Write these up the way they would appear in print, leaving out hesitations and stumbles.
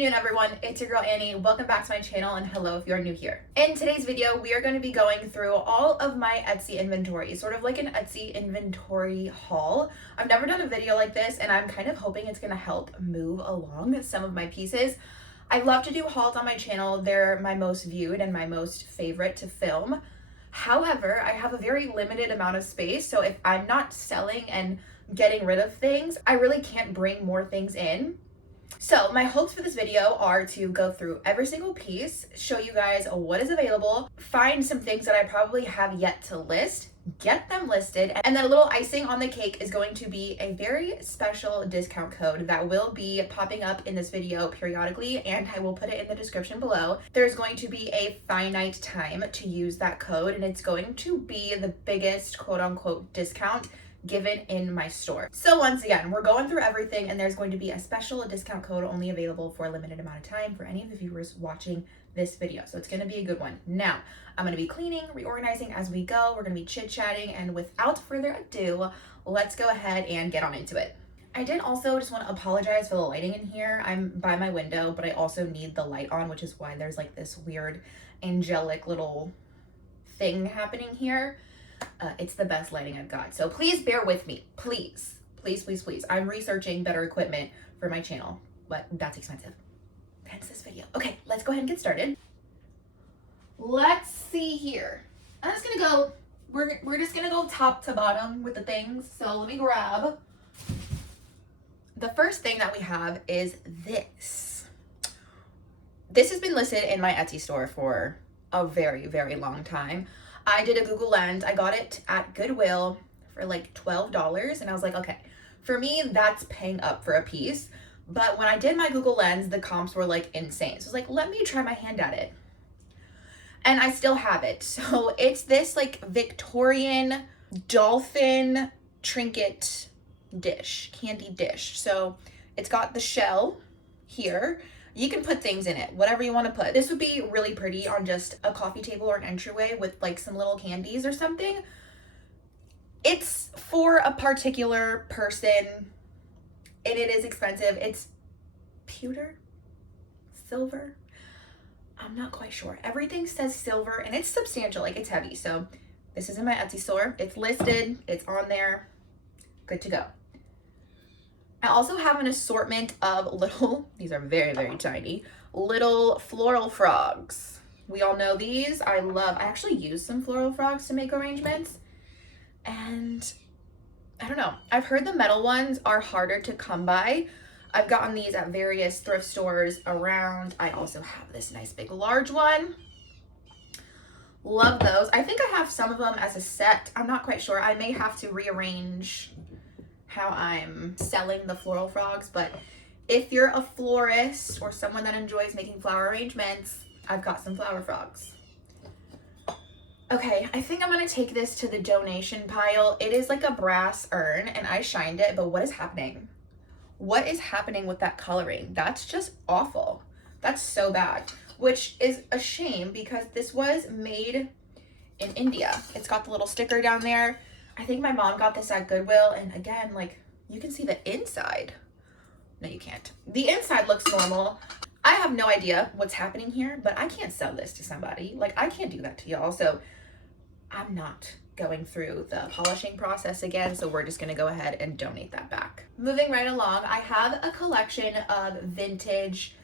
afternoon, everyone. It's your girl Annie. Welcome back to my channel, and hello if you're new here. In today's video, we are going to be going through all of my Etsy inventory, sort of like an Etsy inventory haul. I've never done a video like this, and I'm kind of hoping it's going to help move along some of my pieces. I love to do hauls on my channel. They're my most viewed and my most favorite to film. However, I have a very limited amount of space, so if I'm not selling and getting rid of things, I really can't bring more things in. So my hopes for this video are to go through every single piece, show you guys what is available, find some things that I probably have yet to list, get them listed, and then a little icing on the cake is going to be a very special discount code that will be popping up in this video periodically, and I will put it in the description below. There's going to be a finite time to use that code, and it's going to be the biggest quote-unquote discount given in my store. So once again, we're going through everything, and there's going to be a special discount code only available for a limited amount of time for any of the viewers watching this video. So it's going to be a good one. Now, I'm going to be cleaning, reorganizing as we go. We're going to be chit-chatting, and without further ado, let's go ahead and get on into it. I did also just want to apologize for the lighting in here. I'm by my window, but I also need the light on, which is why there's like this weird angelic little thing happening here. It's the best lighting I've got. So please bear with me. Please. Please, please, please. I'm researching better equipment for my channel, but that's expensive. Hence this video. Okay, let's go ahead and get started. Let's see here. I'm just gonna go, we're just gonna go top to bottom with the things. So let me grab. The first thing that we have is this. This has been listed in my Etsy store for a very, very long time. I did a Google Lens. I got it at Goodwill for like $12, and I was like, okay, for me, that's paying up for a piece. But when I did my Google Lens, the comps were like insane. So I was like, let me try my hand at it. And I still have it. So it's this like Victorian dolphin trinket dish, candy dish. So it's got the shell here. You can put things in it, whatever you want to put. This would be really pretty on just a coffee table or an entryway with like some little candies or something. It's for a particular person, and it is expensive. It's pewter, silver. I'm not quite sure. Everything says silver, and it's substantial, like it's heavy. So this is in my Etsy store. It's listed, it's on there, good to go. I also have an assortment of little, these are very, very tiny, little floral frogs. We all know these. I actually use some floral frogs to make arrangements. And I don't know, I've heard the metal ones are harder to come by. I've gotten these at various thrift stores around. I also have this nice big large one. Love those. I think I have some of them as a set. I'm not quite sure. I may have to rearrange how I'm selling the floral frogs, but if you're a florist or someone that enjoys making flower arrangements, I've got some flower frogs. Okay, I think I'm gonna take this to the donation pile. It is like a brass urn, and I shined it, but what is happening? What is happening with that coloring? That's just awful. That's so bad, which is a shame because this was made in India. It's got the little sticker down there. I think my mom got this at Goodwill, and again, like, you can see the inside. No, you can't. The inside looks normal. I have no idea what's happening here, but I can't sell this to somebody. Like, I can't do that to y'all, so I'm not going through the polishing process again, so we're just gonna go ahead and donate that back. Moving right along, I have a collection of vintage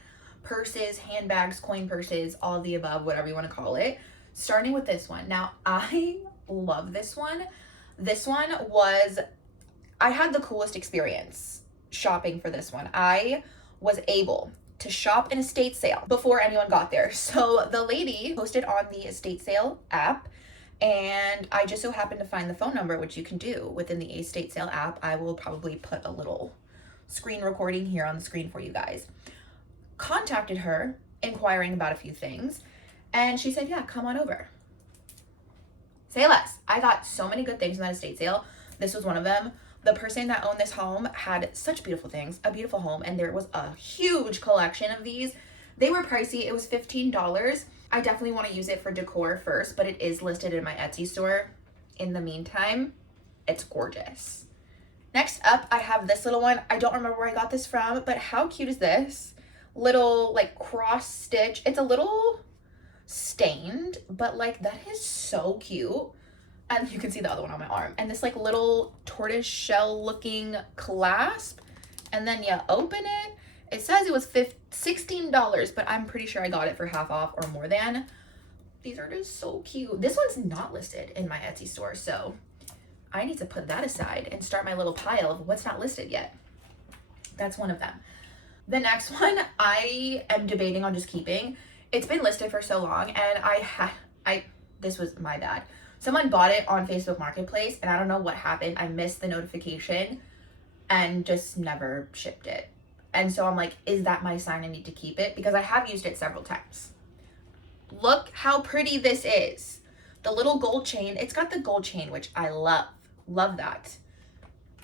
purses, handbags, coin purses, all of the above, whatever you wanna call it, starting with this one. Now, I love this one. This one was, I had the coolest experience shopping for this one. I was able to shop an estate sale before anyone got there. So the lady posted on the estate sale app, and I just so happened to find the phone number, which you can do within the estate sale app. I will probably put a little screen recording here on the screen for you guys. Contacted her, inquiring about a few things, and she said, yeah, come on over. Say less. I got so many good things in that estate sale. This was one of them. The person that owned this home had such beautiful things, a beautiful home, and there was a huge collection of these. They were pricey. It was $15. I definitely want to use it for decor first, but it is listed in my Etsy store. In the meantime, it's gorgeous. Next up, I have this little one. I don't remember where I got this from, but how cute is this? little like cross stitch. It's a little stained, but like that is so cute. And you can see the other one on my arm. And this like little tortoise shell looking clasp. And then you open it. It says it was $16, but I'm pretty sure I got it for half off or more than. These are just so cute. This one's not listed in my Etsy store, so I need to put that aside and start my little pile of what's not listed yet. That's one of them. The next one I am debating on just keeping. It's been listed for so long, and this was my bad. Someone bought it on Facebook Marketplace, and I don't know what happened. I missed the notification and just never shipped it. And so I'm like, is that my sign I need to keep it? Because I have used it several times. Look how pretty this is. The little gold chain. It's got the gold chain, which I love. Love that.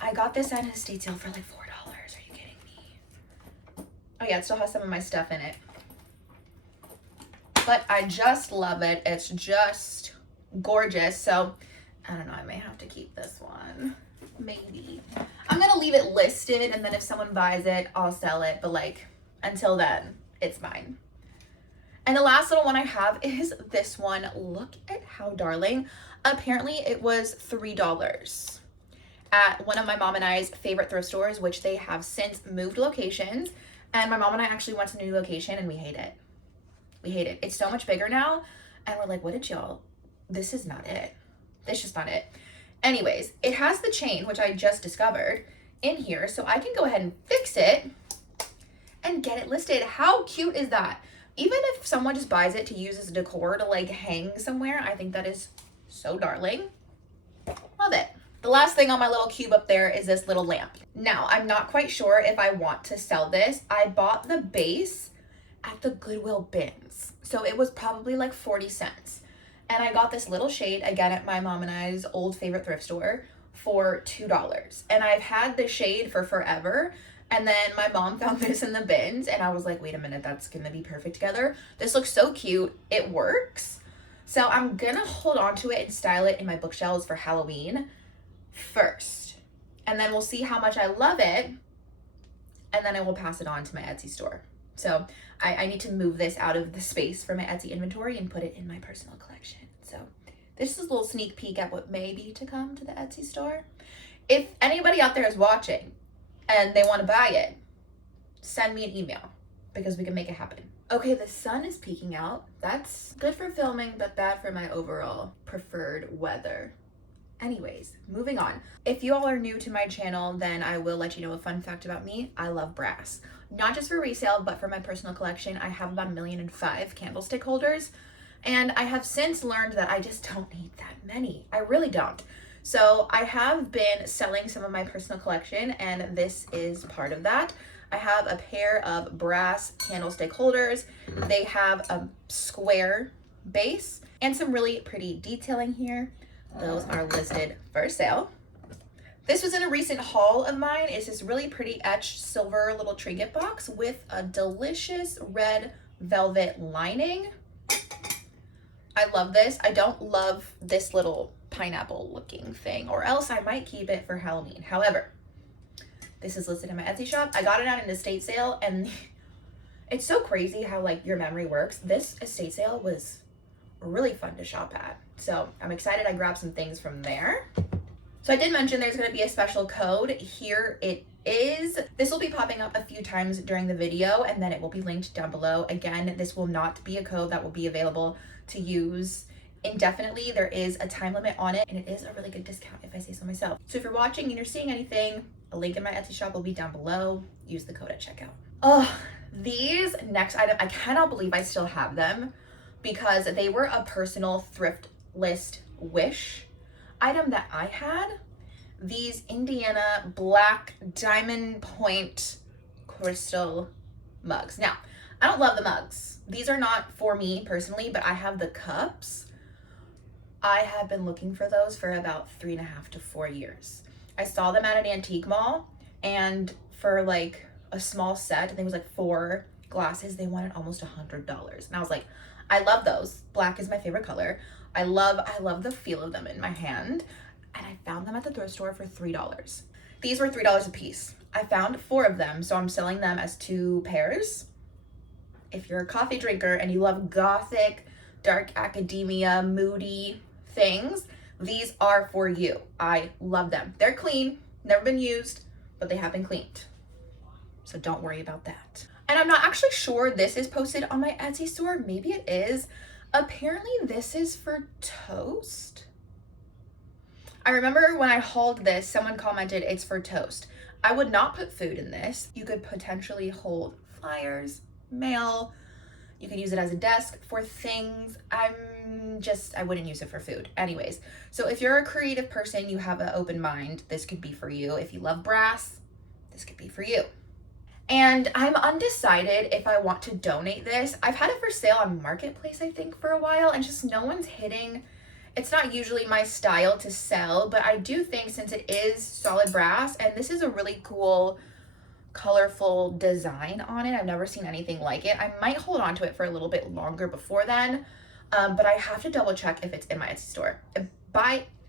I got this at an estate sale for like $4. Are you kidding me? Oh yeah, it still has some of my stuff in it. But I just love it. It's just gorgeous. So I don't know, I may have to keep this one. Maybe. I'm gonna leave it listed, and then if someone buys it, I'll sell it. But like, until then, it's mine. And the last little one I have is this one. Look at how darling. Apparently it was $3 at one of my mom and I's favorite thrift stores, which they have since moved locations. And my mom and I actually went to the new location, and we hate it. We hate it. It's so much bigger now. And we're like, what did y'all? This is not it. This is just not it. Anyways, it has the chain, which I just discovered, in here. So I can go ahead and fix it and get it listed. How cute is that? Even if someone just buys it to use as decor to like hang somewhere, I think that is so darling. Love it. The last thing on my little cube up there is this little lamp. Now, I'm not quite sure if I want to sell this. I bought the base at the Goodwill bins. So it was probably like 40 cents. And I got this little shade, again, at my mom and I's old favorite thrift store for $2. And I've had this shade for forever. And then my mom found this in the bins, and I was like, wait a minute, that's gonna be perfect together. This looks so cute. It works. So I'm gonna hold on to it and style it in my bookshelves for Halloween first. And then we'll see how much I love it. And then I will pass it on to my Etsy store. So I need to move this out of the space for my Etsy inventory and put it in my personal collection. So this is a little sneak peek at what may be to come to the Etsy store. If anybody out there is watching and they want to buy it, send me an email because we can make it happen. Okay, the sun is peeking out. That's good for filming, but bad for my overall preferred weather. Anyways, moving on. If you all are new to my channel, then I will let you know a fun fact about me. I love brass. Not just for resale, but for my personal collection. I have about 1.5 million candlestick holders, and I have since learned that I just don't need that many. I really don't. So I have been selling some of my personal collection, and this is part of that. I have a pair of brass candlestick holders. They have a square base and some really pretty detailing here. Those are listed for sale. This was in a recent haul of mine. It's this really pretty etched silver little trinket box with a delicious red velvet lining. I love this. I don't love this little pineapple looking thing, or else I might keep it for Halloween. However, this is listed in my Etsy shop. I got it at an estate sale, and it's so crazy how like your memory works. This estate sale was really fun to shop at. So I'm excited I grabbed some things from there. So I did mention there's going to be a special code. Here it is. This will be popping up a few times during the video, and then it will be linked down below. Again, this will not be a code that will be available to use indefinitely. There is a time limit on it, and it is a really good discount if I say so myself. So if you're watching and you're seeing anything, a link in my Etsy shop will be down below. Use the code at checkout. Oh, these next item, I cannot believe I still have them because they were a personal thrift list wish item that I had. These Indiana black diamond point crystal mugs. Now, I don't love the mugs. These are not for me personally, but I have the cups. I have been looking for those for about 3.5 to 4 years. I saw them at an antique mall, and for like a small set, I think it was like 4 glasses, they wanted almost $100. And I was like, I love those. Black is my favorite color. I love the feel of them in my hand. And I found them at the thrift store for $3. These were $3 a piece. I found 4 of them, so I'm selling them as 2 pairs. if you're a coffee drinker and you love gothic, dark academia, moody things, these are for you. I love them. They're clean, never been used, but they have been cleaned. So don't worry about that. And I'm not actually sure this is posted on my Etsy store. Maybe it is. Apparently this is for toast. I remember when I hauled this, someone commented it's for toast. I would not put food in this. You could potentially hold flyers, mail. You could use it as a desk for things. I wouldn't use it for food. Anyways, so if you're a creative person, you have an open mind, this could be for you. If you love brass, this could be for you. And I'm undecided if I want to donate this. I've had it for sale on Marketplace, I think, for a while, and just no one's hitting. It's not usually my style to sell, but I do think since it is solid brass, and this is a really cool, colorful design on it. I've never seen anything like it. I might hold on to it for a little bit longer before then, but I have to double check if it's in my Etsy store.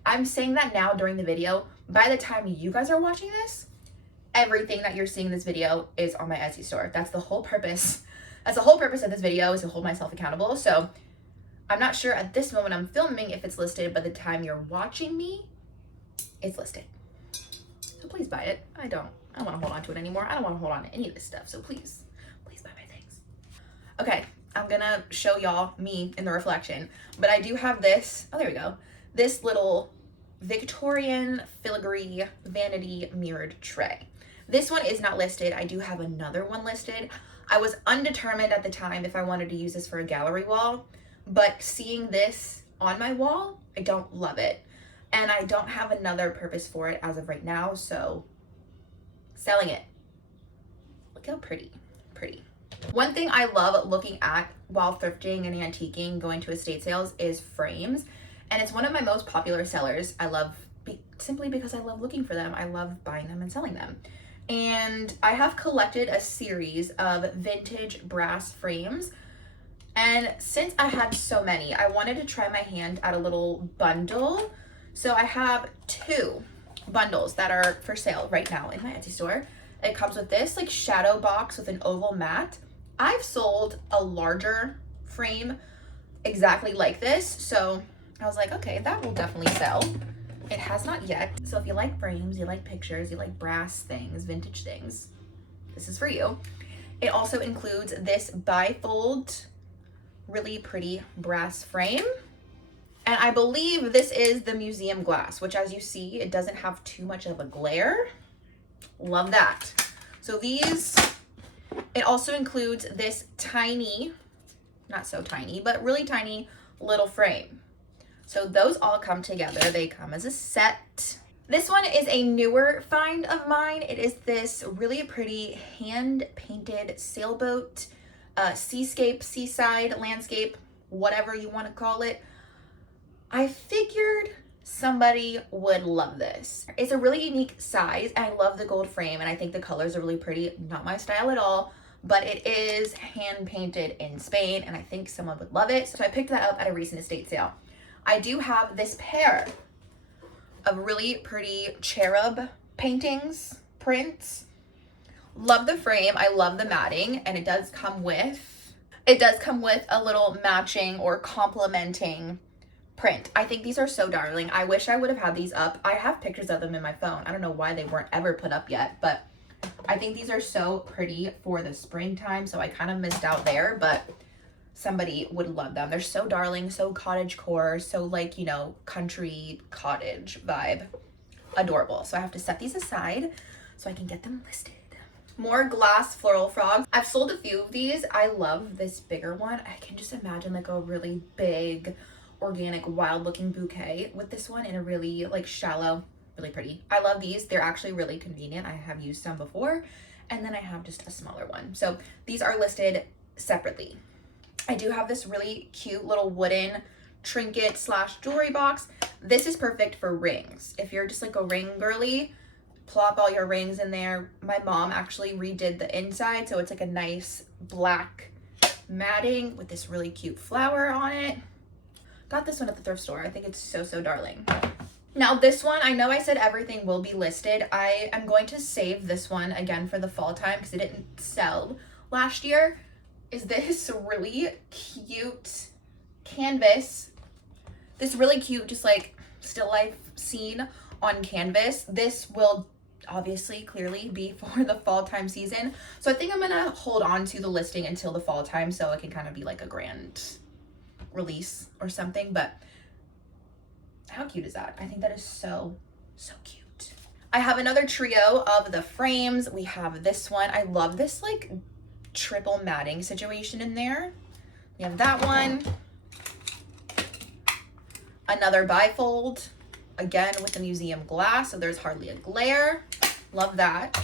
I'm saying that now during the video. By the time you guys are watching this, everything that you're seeing in this video is on my Etsy store. That's the whole purpose. That's the whole purpose of this video, is to hold myself accountable. So I'm not sure at this moment I'm filming if it's listed. By the time you're watching me, it's listed. So please buy it. I don't want to hold on to it anymore. I don't want to hold on to any of this stuff. So please buy my things. Okay, I'm gonna show y'all me in the reflection. But I do have this, oh, there we go. This little Victorian filigree vanity mirrored tray. This one is not listed. I do have another one listed. I was undetermined at the time if I wanted to use this for a gallery wall, but seeing this on my wall, I don't love it. And I don't have another purpose for it as of right now, so selling it. Look how pretty. One thing I love looking at while thrifting and antiquing, going to estate sales, is frames. And it's one of my most popular sellers. I love, simply because I love looking for them. I love buying them and selling them. And I have collected a series of vintage brass frames. And since I had so many, I wanted to try my hand at a little bundle. So I have 2 bundles that are for sale right now in my Etsy store. It comes with this like shadow box with an oval mat. I've sold a larger frame exactly like this. So I was like, okay, that will definitely sell. It has not yet. So if you like frames, you like pictures, you like brass things, vintage things, this is for you. It also includes this bifold, really pretty brass frame. And I believe this is the museum glass, which, as you see, it doesn't have too much of a glare. Love that. So these, it also includes this tiny, not so tiny, but really tiny little frame. So those all come together. They come as a set. This one is a newer find of mine. It is this really pretty hand-painted sailboat, seascape, seaside, landscape, whatever you want to call it. I figured somebody would love this. It's a really unique size. I love the gold frame, and I think the colors are really pretty. Not my style at all, but it is hand-painted in Spain, and I think someone would love it. So I picked that up at a recent estate sale. I do have this pair of really pretty cherub paintings, prints. Love the frame. I love the matting, and it does come with a little matching or complementing print. I think these are so darling. I wish I would have had these up. I have pictures of them in my phone. I don't know why they weren't ever put up yet, but I think these are so pretty for the springtime, so I kind of missed out there, but somebody would love them. They're so darling, so cottagecore, so like, you know, country cottage vibe. Adorable. So I have to set these aside so I can get them listed. More glass floral frogs. I've sold a few of these. I love this bigger one. I can just imagine like a really big, organic, wild looking bouquet with this one in a really like shallow, really pretty. I love these. They're actually really convenient. I have used some before, and then I have just a smaller one. So these are listed separately. I do have this really cute little wooden trinket / jewelry box. This is perfect for rings. If you're just like a ring girly, plop all your rings in there. My mom actually redid the inside, so it's like a nice black matting with this really cute flower on it. Got this one at the thrift store. I think it's so, so darling. Now this one, I know I said everything will be listed. I am going to save this one again for the fall time because it didn't sell last year. is this really cute canvas. This really cute, just like still life scene on canvas. This will obviously clearly be for the fall time season. So I think I'm gonna hold on to the listing until the fall time so it can kind of be like a grand release or something. But how cute is that? I think that is so, so cute. I have another trio of the frames. We have this one. I love this like triple matting situation in there. We have that one. Another bifold, again with the museum glass, so there's hardly a glare. Love that.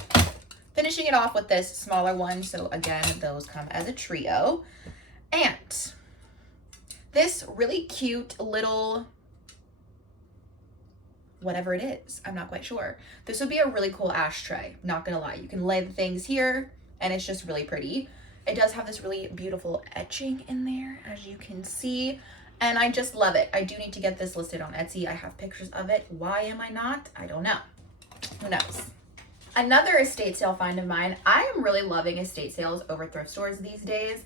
Finishing it off with this smaller one, so again, those come as a trio. And this really cute little, whatever it is, I'm not quite sure. This would be a really cool ashtray, not gonna lie. You can lay the things here, and it's just really pretty. It does have this really beautiful etching in there, as you can see. And I just love it. I do need to get this listed on Etsy. I have pictures of it. Why am I not? I don't know. Who knows? Another estate sale find of mine. I am really loving estate sales over thrift stores these days,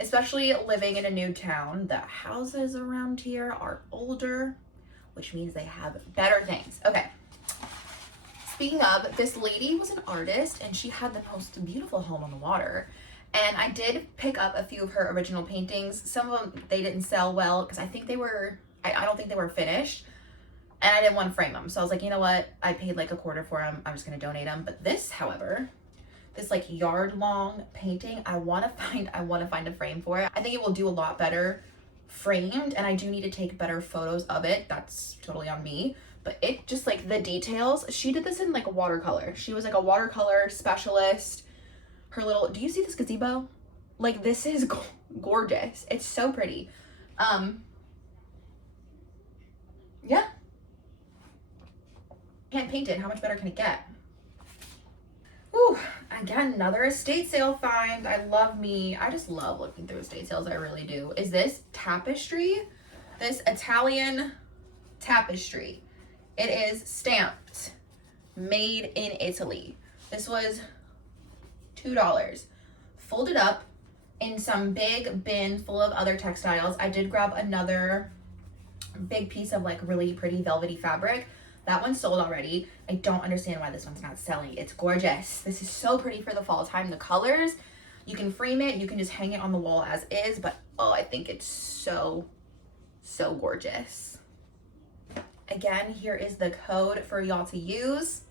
especially living in a new town. The houses around here are older, which means they have better things. Okay. Speaking of, this lady was an artist and she had the most beautiful home on the water. And I did pick up a few of her original paintings. Some of them, they didn't sell well because I think they were, I don't think they were finished. And I didn't want to frame them. So I was like, you know what? I paid like $1/4 for them. I'm just going to donate them. But this, however, this like yard long painting, I want to find a frame for it. I think it will do a lot better framed. And I do need to take better photos of it. That's totally on me. But it just like the details, she did this in like a watercolor. She was like a watercolor specialist. Her little, do you see this gazebo? Like this is gorgeous. It's so pretty. Yeah. Can't paint it. How much better can it get? Ooh, again, another estate sale find. I just love looking through estate sales. I really do. Is this Tapestry? This Italian tapestry. It is stamped, made in Italy. This was $2. Folded up in some big bin full of other textiles. I did grab another big piece of like really pretty velvety fabric. That one's sold already. I don't understand why this one's not selling. It's gorgeous. This is so pretty for the fall time. The colors, you can frame it, you can just hang it on the wall as is, but oh, I think it's so, so gorgeous. Again, here is the code for y'all to use.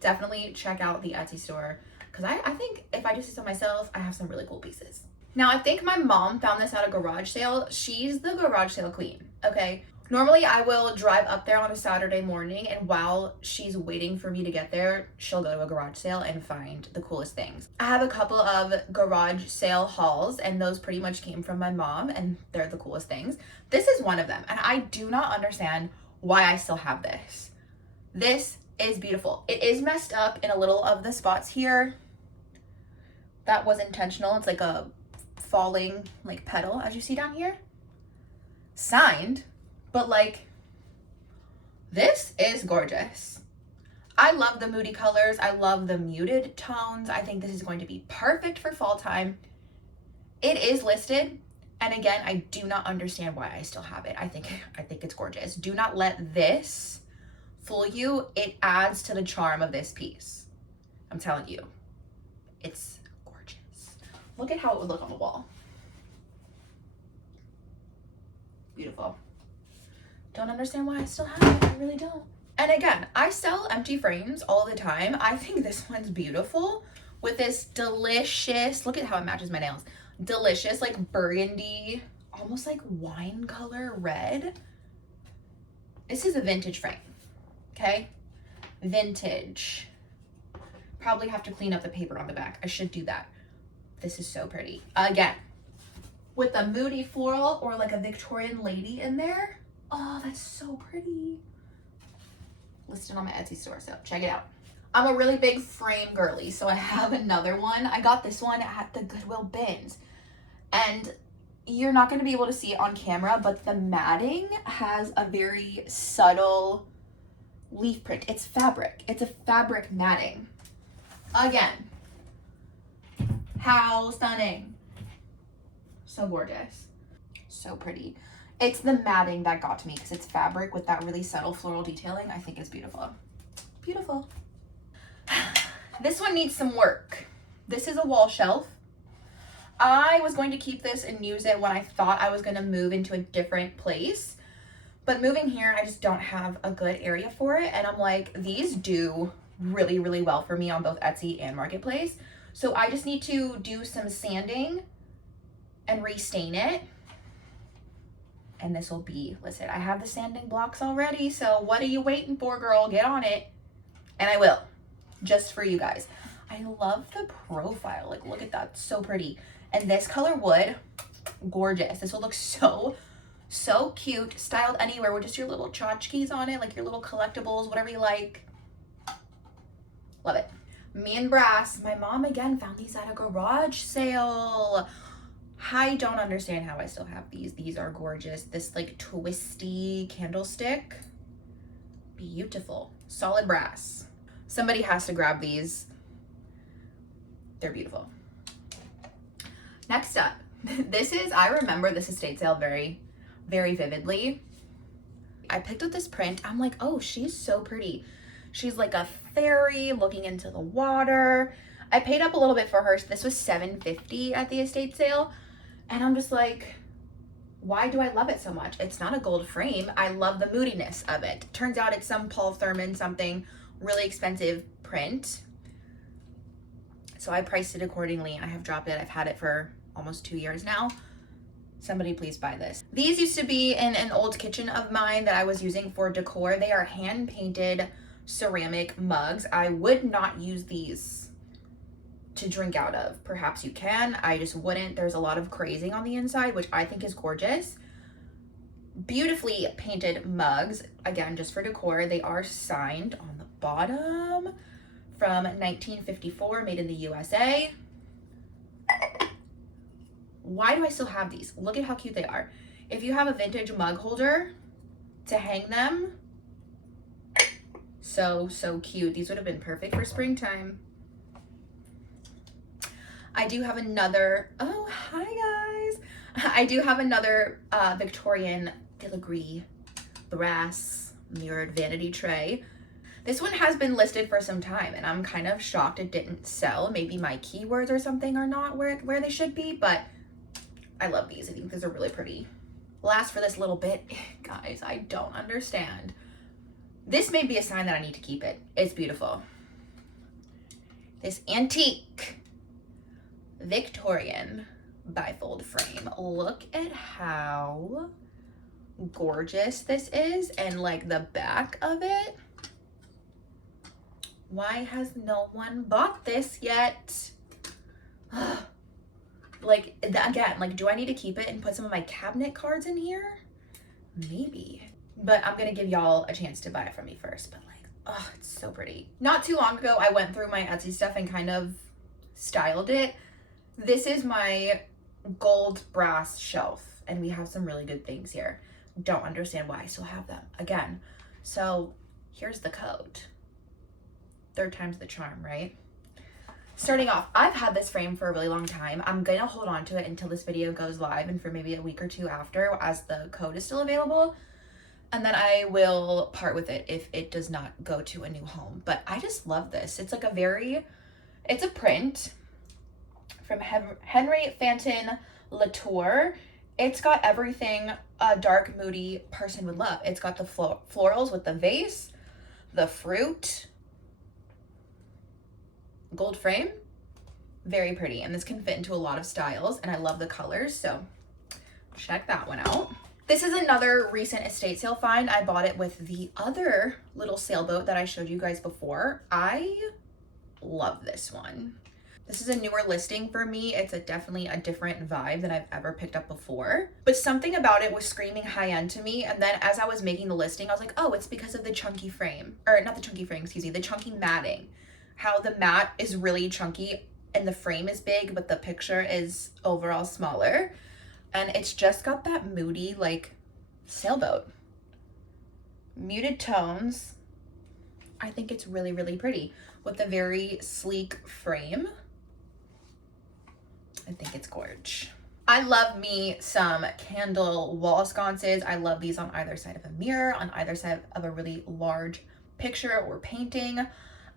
Definitely check out the Etsy store. Because I think if I do this on myself, I have some really cool pieces. Now, I think my mom found this at a garage sale. She's the garage sale queen, okay? Normally, I will drive up there on a Saturday morning, and while she's waiting for me to get there, she'll go to a garage sale and find the coolest things. I have a couple of garage sale hauls, and those pretty much came from my mom, and they're the coolest things. This is one of them, and I do not understand why I still have this. This is beautiful. It is messed up in a little of the spots here. That was intentional. It's like a falling like petal, as you see down here. Signed, but like, this is gorgeous. I love the moody colors. I love the muted tones. I think this is going to be perfect for fall time. It is listed. And again, I do not understand why I still have it. I think it's gorgeous. Do not let this fool you. It adds to the charm of this piece. I'm telling you, it's gorgeous. Look at how it would look on the wall. Beautiful. Don't understand why I still have it. I really don't. And again, I sell empty frames all the time. I think this one's beautiful with this delicious, look at how it matches my nails. Delicious, like burgundy, almost like wine color red. This is a vintage frame, okay? Vintage. Probably have to clean up the paper on the back. I should do that. This is so pretty. Again, with a moody floral or like a Victorian lady in there. Oh, that's so pretty. Listed on my Etsy store, so check it out. I'm a really big frame girly, so I have another one. I got this one at the Goodwill bins. And you're not going to be able to see it on camera, but the matting has a very subtle leaf print. It's fabric. It's a fabric matting. Again, how stunning. So gorgeous. So pretty. It's the matting that got to me because it's fabric with that really subtle floral detailing. I think it's beautiful. Beautiful. This one needs some work. This is a wall shelf. I was going to keep this and use it when I thought I was going to move into a different place. But moving here, I just don't have a good area for it. And I'm like, these do really, really well for me on both Etsy and Marketplace. So I just need to do some sanding and restain it. And this will be, listen, I have the sanding blocks already. So what are you waiting for, girl? Get on it. And I will, just for you guys. I love the profile. Like, look at that. So pretty. And this color wood, gorgeous. This will look so cute, styled anywhere with just your little tchotchkes on it, like your little collectibles, whatever you like. Love it. Me and Brass, my mom again found these at a garage sale. I don't understand how I still have these. These are gorgeous. This like twisty candlestick, beautiful. Solid brass. Somebody has to grab these. They're beautiful. Next up, this is, I remember this estate sale very, very vividly. I picked up this print. I'm like, oh, she's so pretty. She's like a fairy looking into the water. I paid up a little bit for her. This was $7.50 at the estate sale. And I'm just like, why do I love it so much? It's not a gold frame. I love the moodiness of it. Turns out it's some Paul Thurman, something really expensive print. So I priced it accordingly. I have dropped it. I've had it for almost 2 years now. Somebody please buy this. These used to be in an old kitchen of mine that I was using for decor. They are hand painted ceramic mugs. I would not use these to drink out of. Perhaps you can. I just wouldn't. There's a lot of crazing on the inside, which I think is gorgeous. Beautifully painted mugs. Again, just for decor. They are signed on the bottom from 1954, made in the USA. Why do I still have these? Look at how cute they are. If you have a vintage mug holder to hang them, so cute. These would have been perfect for springtime. I do have another, oh, hi guys. I do have another Victorian filigree brass mirrored vanity tray. This one has been listed for some time and I'm kind of shocked it didn't sell. Maybe my keywords or something are not where they should be, but I love these. I think these are really pretty. Last for this little bit, guys, I don't understand. This may be a sign that I need to keep it. It's beautiful. This antique Victorian bifold frame. Look at how gorgeous this is and like the back of it. Why has no one bought this yet? Like, again, like, do I need to keep it and put some of my cabinet cards in here? Maybe. But I'm gonna give y'all a chance to buy it from me first. But like, oh, it's so pretty. Not too long ago, I went through my Etsy stuff and kind of styled it. This is my gold brass shelf. And we have some really good things here. Don't understand why I still have them. Again, so here's the code. Third time's the charm, right? Starting off, I've had this frame for a really long time. I'm gonna hold on to it until this video goes live and for maybe a week or two after as the code is still available. And then I will part with it if it does not go to a new home. But I just love this. It's like it's a print from Henry Fanton Latour. It's got everything a dark, moody person would love. It's got the florals with the vase, the fruit, gold frame, very pretty. And this can fit into a lot of styles and I love the colors. So check that one out. This is another recent estate sale find. I bought it with the other little sailboat that I showed you guys before. I love this one. This is a newer listing for me. It's definitely a different vibe than I've ever picked up before. But something about it was screaming high end to me. And then as I was making the listing, I was like, oh, it's because of the chunky frame. Or not the chunky frame, excuse me, the chunky matting. How the mat is really chunky and the frame is big, but the picture is overall smaller. And it's just got that moody, like, sailboat. Muted tones. I think it's really, really pretty with a very sleek frame. I think it's gorge. I love me some candle wall sconces. I love these on either side of a mirror, on either side of a really large picture or painting.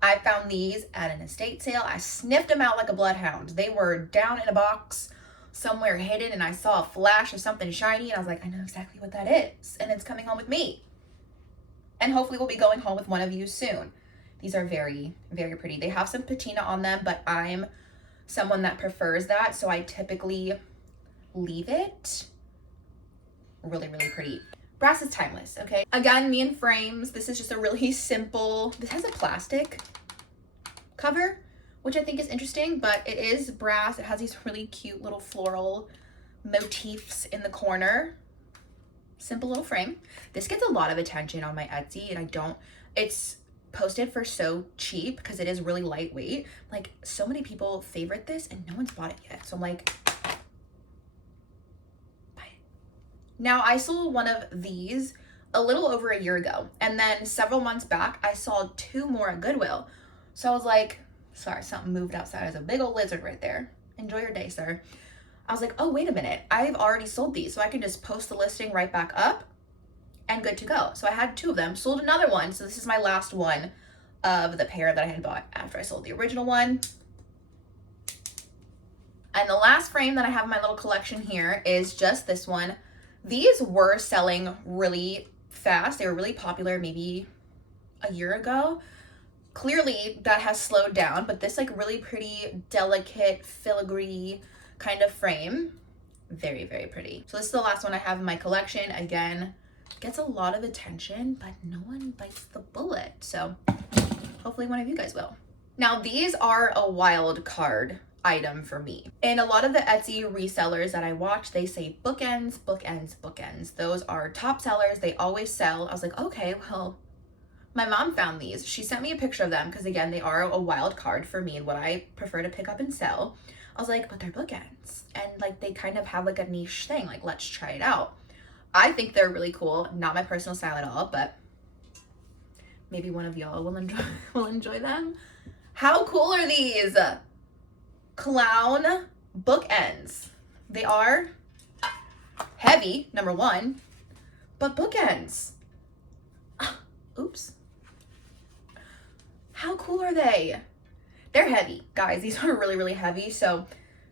I found these at an estate sale. I sniffed them out like a bloodhound. They were down in a box somewhere hidden, and I saw a flash of something shiny, and I was like, I know exactly what that is, and it's coming home with me. And hopefully we'll be going home with one of you soon. These are very, very pretty. They have some patina on them, but I'm someone that prefers that, so I typically leave it. Really, really pretty. Brass is timeless, okay? Again, me and frames. This is just a really simple, this has a plastic cover, which I think is interesting, but it is brass. It has these really cute little floral motifs in the corner. Simple little frame. This gets a lot of attention on my Etsy, and it's posted for so cheap because it is really lightweight. Like, so many people favorite this and no one's bought it yet. So I'm like, buy it. Now, I sold one of these a little over a year ago, and then several months back, I saw 2 more at Goodwill. So I was like, sorry, something moved outside. There's a big old lizard right there. Enjoy your day, sir. I was like, oh, wait a minute. I've already sold these, so I can just post the listing right back up and good to go. So I had 2 of them, sold another one. So this is my last one of the pair that I had bought after I sold the original one. And the last frame that I have in my little collection here is just this one. These were selling really fast. They were really popular maybe a year ago. Clearly that has slowed down, but this like really pretty, delicate, filigree kind of frame. Very, very pretty. So this is the last one I have in my collection. Again, gets a lot of attention, but no one bites the bullet. So hopefully one of you guys will. Now these are a wild card item for me. And a lot of the Etsy resellers that I watch, they say bookends, bookends, bookends. Those are top sellers. They always sell. I was like, okay, well, my mom found these. She sent me a picture of them because again, they are a wild card for me and what I prefer to pick up and sell. I was like, but they're bookends. And like, they kind of have like a niche thing. Like, let's try it out. I think they're really cool. Not my personal style at all, but maybe one of y'all will enjoy them. How cool are these? Clown bookends. They are heavy, number 1, but bookends. Oops. How cool are they? They're heavy, guys. These are really, really heavy, so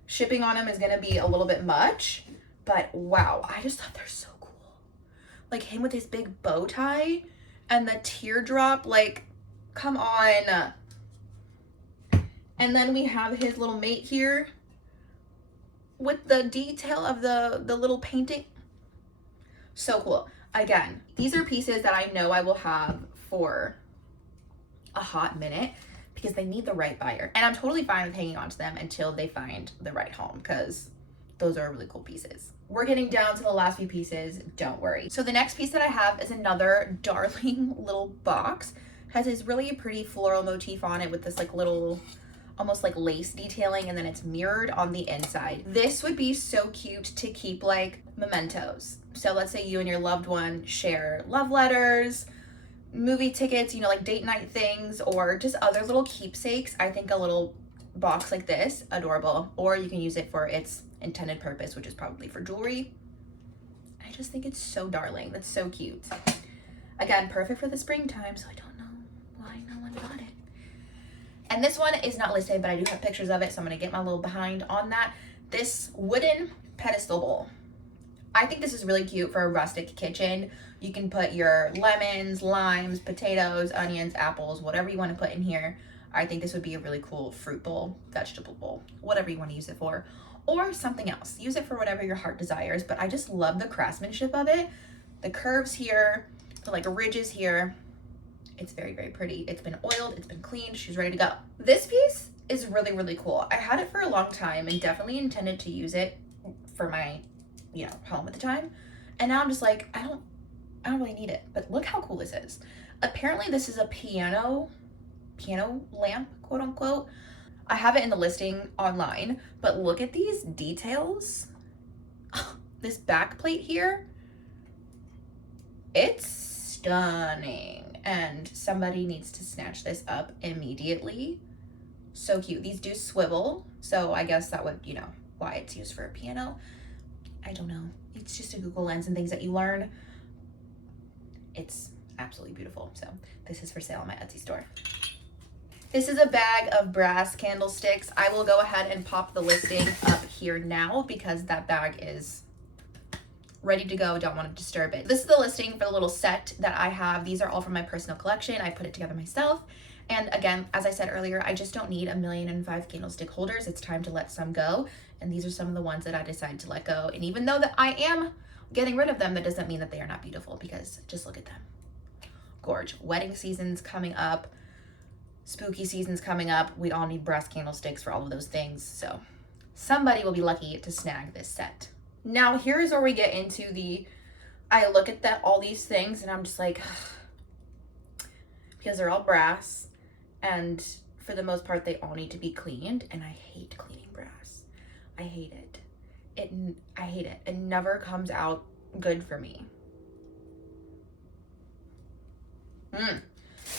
shipping on them is gonna be a little bit much, but wow, I just thought they're so cool. Like him with his big bow tie and the teardrop, like, come on. And then we have his little mate here with the detail of the little painting. So cool. Again, these are pieces that I know I will have for a hot minute because they need the right buyer. And I'm totally fine with hanging on to them until they find the right home because those are really cool pieces. We're getting down to the last few pieces, don't worry. So the next piece that I have is another darling little box. It has this really pretty floral motif on it with this like little, almost like lace detailing, and then it's mirrored on the inside. This would be so cute to keep like mementos. So let's say you and your loved one share love letters, movie tickets, you know, like date night things, or just other little keepsakes. I think a little box like this, adorable. Or you can use it for its intended purpose, which is probably for jewelry. I just think it's so darling. That's so cute. Again, perfect for the springtime, so I don't know why no one bought it. And this one is not listed, but I do have pictures of it, so I'm gonna get my little behind on that. This wooden pedestal bowl. I think this is really cute for a rustic kitchen. You can put your lemons, limes, potatoes, onions, apples, whatever you want to put in here. I think this would be a really cool fruit bowl, vegetable bowl, whatever you want to use it for, or something else. Use it for whatever your heart desires, but I just love the craftsmanship of it. The curves here, the like ridges here. It's very, very pretty. It's been oiled, it's been cleaned, she's ready to go. This piece is really, really cool. I had it for a long time and definitely intended to use it for my, you know, home at the time. And now I'm just like, I don't really need it, but look how cool this is. Apparently this is a piano lamp, quote unquote. I have it in the listing online, but look at these details. This back plate here, it's stunning. And somebody needs to snatch this up immediately. So cute. These do swivel, so I guess that would, you know, why it's used for a piano. I don't know. It's just a Google lens and things that you learn. It's absolutely beautiful. So this is for sale on my Etsy store. This is a bag of brass candlesticks. I will go ahead and pop the listing up here now because that bag is ready to go. Don't want to disturb it. This is the listing for the little set that I have. These are all from my personal collection. I put it together myself. And again, as I said earlier, I just don't need 1,000,005 candlestick holders. It's time to let some go. And these are some of the ones that I decided to let go. And even though that I am getting rid of them, that doesn't mean that they are not beautiful, because just look at them. Gorge. Wedding season's coming up. Spooky season's coming up. We all need brass candlesticks for all of those things. So somebody will be lucky to snag this set. Now here's where we get into I look at all these things and I'm just like, because they're all brass and for the most part they all need to be cleaned, and I hate cleaning brass. I hate it. I hate it. It never comes out good for me.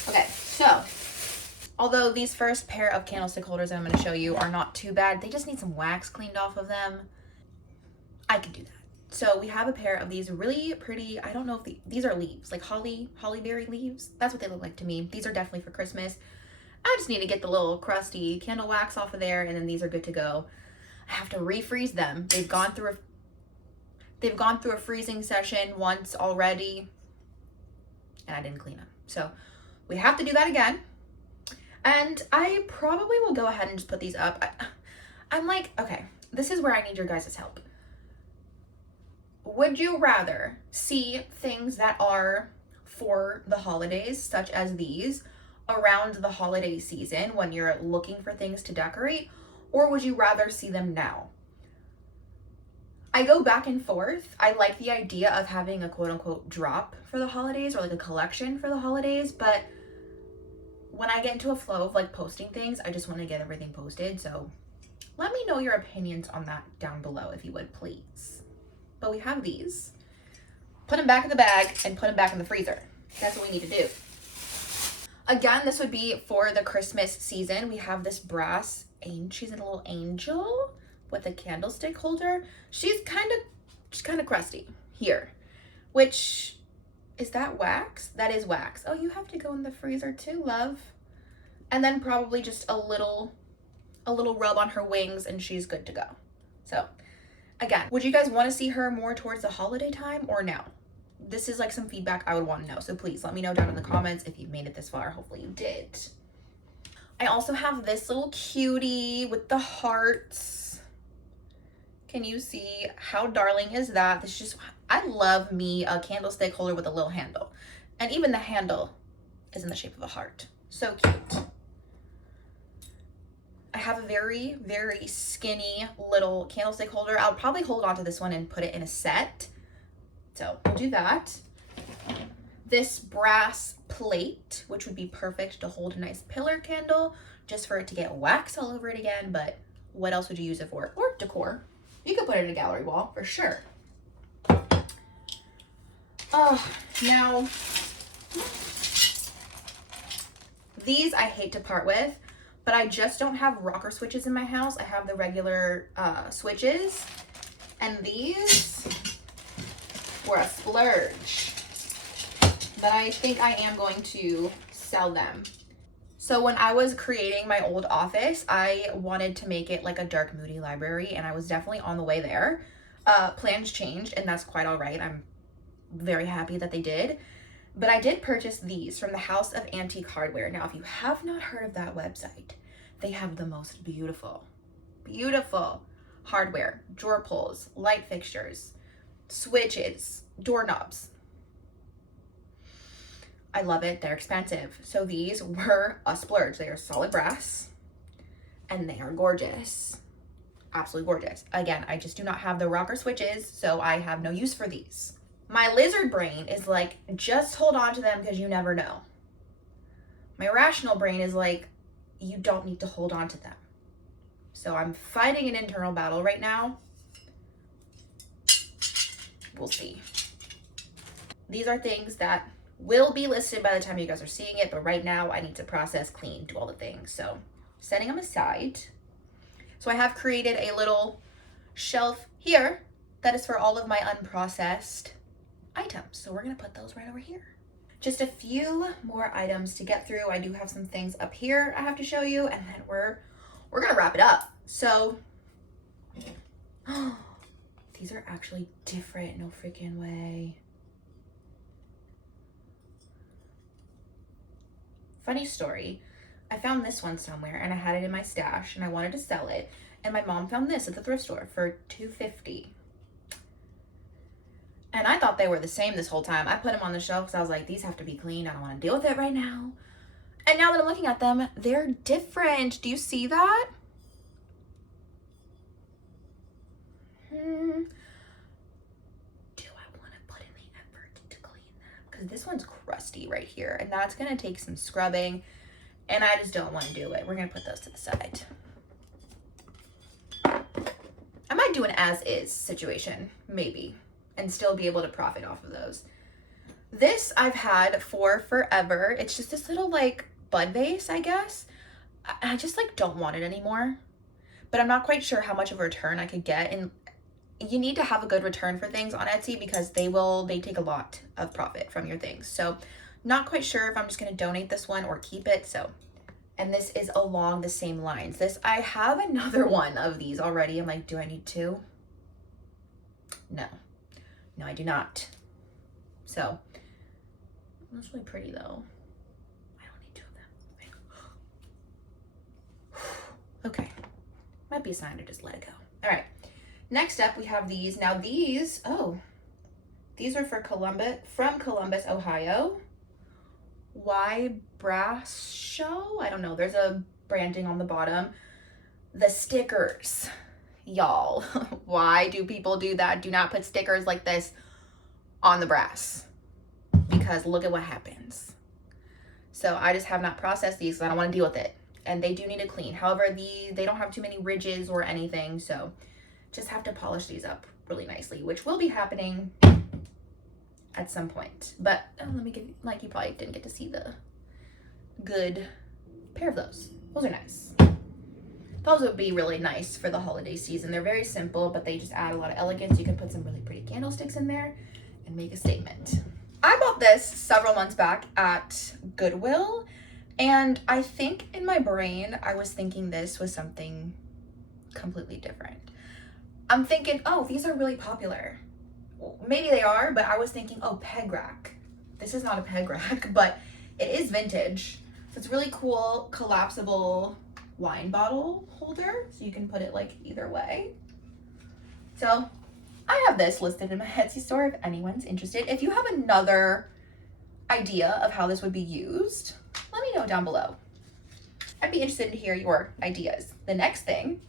Okay, so although these first pair of candlestick holders that I'm going to show you are not too bad, they just need some wax cleaned off of them. I can do that. So we have a pair of these really pretty, I don't know if these are leaves, like hollyberry leaves. That's what they look like to me. These are definitely for Christmas. I just need to get the little crusty candle wax off of there, and then these are good to go. I have to refreeze them. They've gone through a freezing session once already, and I didn't clean them. So we have to do that again. And I probably will go ahead and just put these up. I'm like, okay, this is where I need your guys' help. Would you rather see things that are for the holidays, such as these, around the holiday season when you're looking for things to decorate, or would you rather see them now? I go back and forth. I like the idea of having a quote-unquote drop for the holidays, or like a collection for the holidays, but when I get into a flow of like posting things, I just want to get everything posted. So let me know your opinions on that down below if you would, please. But we have these. Put them back in the bag and put them back in the freezer. That's what we need to do. Again, this would be for the Christmas season. We have this brass she's a little angel with a candlestick holder. She's kind of crusty here, which is that wax? That is wax. Oh, you have to go in the freezer too, love. And then probably just a little rub on her wings and she's good to go. So again, would you guys want to see her more towards the holiday time or now? This is like some feedback I would want to know. So please let me know down in the comments if you've made it this far. Hopefully you did. I also have this little cutie with the hearts. Can you see how darling is that? This is just, I love me a candlestick holder with a little handle. And even the handle is in the shape of a heart. So cute. I have a very, very skinny little candlestick holder. I'll probably hold on to this one and put it in a set. So we'll do that. This brass plate, which would be perfect to hold a nice pillar candle, just for it to get wax all over it again. But what else would you use it for? Or decor. You could put it in a gallery wall for sure. Oh, now these I hate to part with, but I just don't have rocker switches in my house. I have the regular switches, and these were a splurge. But I think I am going to sell them. So when I was creating my old office, I wanted to make it like a dark, moody library, and I was definitely on the way there. Plans changed, and that's quite all right. I'm very happy that they did. But I did purchase these from the House of Antique Hardware. Now, if you have not heard of that website, they have the most beautiful, beautiful hardware, drawer pulls, light fixtures, switches, doorknobs. I love it. They're expensive. So these were a splurge. They are solid brass and they are gorgeous. Absolutely gorgeous. Again, I just do not have the rocker switches, so I have no use for these. My lizard brain is like, just hold on to them because you never know. My rational brain is like, you don't need to hold on to them. So I'm fighting an internal battle right now. We'll see. These are things that will be listed by the time you guys are seeing it, but right now I need to process, clean, do all the things. So setting them aside. So I have created a little shelf here that is for all of my unprocessed items. So we're gonna put those right over here. Just a few more items to get through. I do have some things up here I have to show you, and then we're gonna wrap it up. So, these are actually different, no freaking way. Funny story, I found this one somewhere and I had it in my stash and I wanted to sell it, and my mom found this at the thrift store for $2.50. And I thought they were the same this whole time. I put them on the shelf because I was like, these have to be clean. I don't want to deal with it right now. And now that I'm looking at them, they're different. Do you see that? Do I want to put in the effort to clean them? Because this one's crusty right here, and that's going to take some scrubbing, and I just don't want to do it. We're going to put those to the side. I might do an as-is situation, maybe, and still be able to profit off of those. This I've had for forever. It's just this little like bud vase, I guess. I just like don't want it anymore, but I'm not quite sure how much of a return I could get. And you need to have a good return for things on Etsy because they take a lot of profit from your things. So not quite sure if I'm just going to donate this one or keep it. So, and this is along the same lines. I have another one of these already. I'm like, do I need two? No, I do not. So that's really pretty though. I don't need two of them. Okay, might be a sign to just let it go. All right, next up we have these. Now these are from Columbus, Ohio. Why Brass Show? I don't know. There's a branding on the bottom. The stickers, y'all. Why do people do that? Do not put stickers like this on the brass, because look at what happens. So I just have not processed these because I don't want to deal with it, and they do need to clean. However, they don't have too many ridges or anything, so just have to polish these up really nicely, which will be happening at some point. But let me give you, like, you probably didn't get to see the good pair of those. Those are nice. Those would be really nice for the holiday season. They're very simple, but they just add a lot of elegance. You can put some really pretty candlesticks in there and make a statement. I bought this several months back at Goodwill, and I think in my brain I was thinking this was something completely different. I'm thinking, oh, these are really popular. Well, maybe they are, but I was thinking, oh, peg rack. This is not a peg rack, but it is vintage. So it's really cool, collapsible wine bottle holder, so you can put it like either way. So I have this listed in my Etsy store if anyone's interested. If you have another idea of how this would be used, let me know down below. I'd be interested to hear your ideas. The next thing,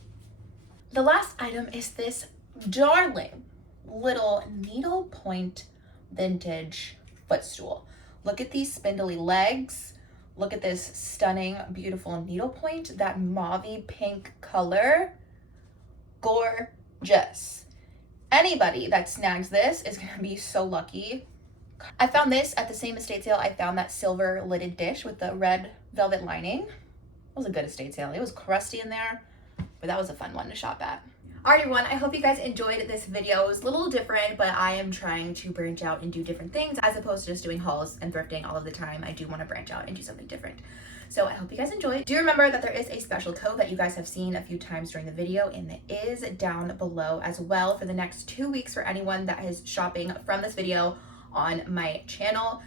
the last item, is this darling little needlepoint vintage footstool. Look at these spindly legs. Look at this stunning, beautiful needlepoint, that mauvey pink color. Gorgeous. Anybody that snags this is gonna be so lucky. I found this at the same estate sale I found that silver lidded dish with the red velvet lining. It was a good estate sale. It was crusty in there, but that was a fun one to shop at. All right, everyone, I hope you guys enjoyed this video. It was a little different, but I am trying to branch out and do different things as opposed to just doing hauls and thrifting all of the time. I do want to branch out and do something different. So I hope you guys enjoyed. Do remember that there is a special code that you guys have seen a few times during the video, and it is down below as well for the next 2 weeks for anyone that is shopping from this video on my channel.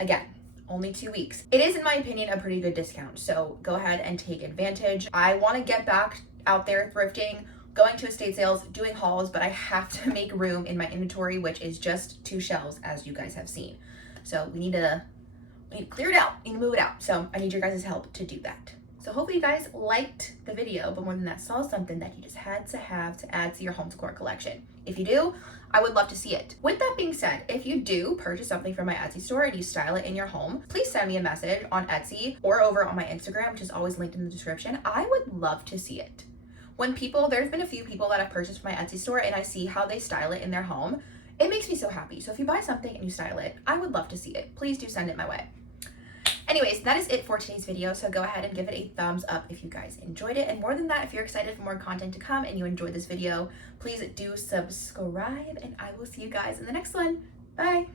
Again, only 2 weeks. It is, in my opinion, a pretty good discount, so go ahead and take advantage. I want to get back out there thrifting, going to estate sales, doing hauls, but I have to make room in my inventory, which is just 2 shelves, as you guys have seen. So we need to clear it out, we need to move it out. So I need your guys' help to do that. So hopefully you guys liked the video, but more than that, saw something that you just had to have to add to your home decor collection. If you do, I would love to see it. With that being said, if you do purchase something from my Etsy store and you style it in your home, please send me a message on Etsy or over on my Instagram, which is always linked in the description. I would love to see it. There's been a few people that have purchased from my Etsy store and I see how they style it in their home. It makes me so happy. So if you buy something and you style it, I would love to see it. Please do send it my way. Anyways, that is it for today's video. So go ahead and give it a thumbs up if you guys enjoyed it. And more than that, if you're excited for more content to come and you enjoyed this video, please do subscribe, and I will see you guys in the next one. Bye.